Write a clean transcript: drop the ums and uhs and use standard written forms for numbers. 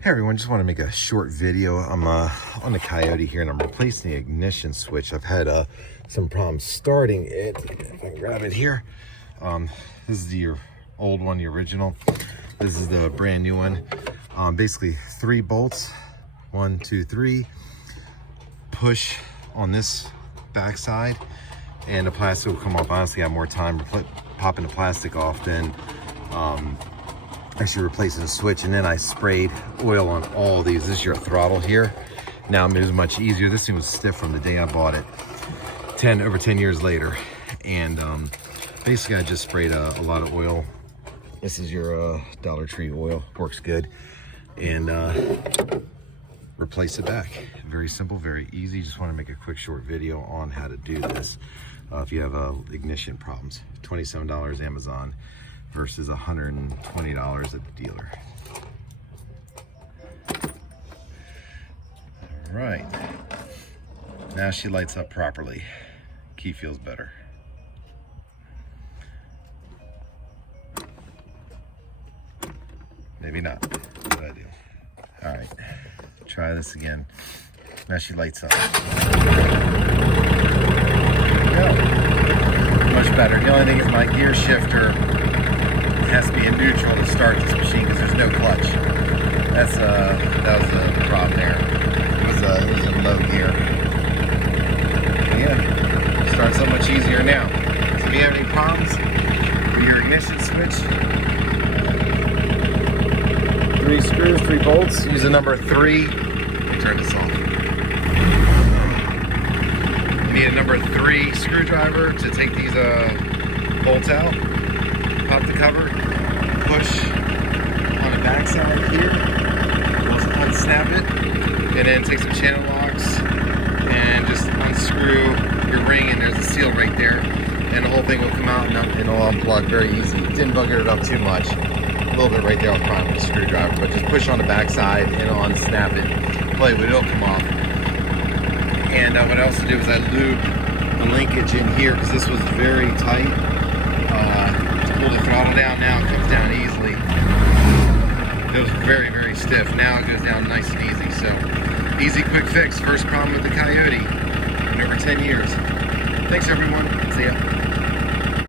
Hey everyone, just want to make a short video. I'm on the Kioti here and I'm replacing the ignition switch. I've had some problems starting it. If I can grab it here. This is the old one, the original. This is the brand new one. Basically 3 bolts, 1, 2, 3. Push on this back side and the plastic will come off. Honestly, I have more time popping the plastic off than actually replacing the switch. And then I sprayed oil on all these. This is your throttle here. Now it was much easier. This thing was stiff from the day I bought it, over 10 years later. And basically I just sprayed a lot of oil. This is your Dollar Tree oil, works good. And replace it back. Very simple, very easy. Just want to make a quick short video on how to do this. If you have ignition problems, $27 Amazon versus $120 at the dealer. All right, now she lights up properly. Key feels better. Maybe not. What I do. All right, try this again. Now she lights up. There we go. Much better. The only thing is my gear shifter has to be in neutral to start this machine because there's no clutch. That was the problem there. It was in low gear. Yeah, starts so much easier now. So if you have any problems with your ignition switch, 3 screws, 3 bolts. Use the number 3. Let me turn this off. You need a number 3 screwdriver to take these bolts out. Pop the cover, push on the back side here, unsnap it, and then take some channel locks and just unscrew your ring, and there's a seal right there, and the whole thing will come out and it'll unplug very easy. Didn't bugger it up too much. A little bit right there I'll prime with a screwdriver, but just push on the back side and it'll unsnap it. Play with it, it'll come off. And what I also do is I lube the linkage in here because this was very tight. Pull the throttle down now, it comes down easily. It was very, very stiff. Now it goes down nice and easy. So, easy, quick fix. First problem with the Kioti in over 10 years. Thanks everyone. See ya.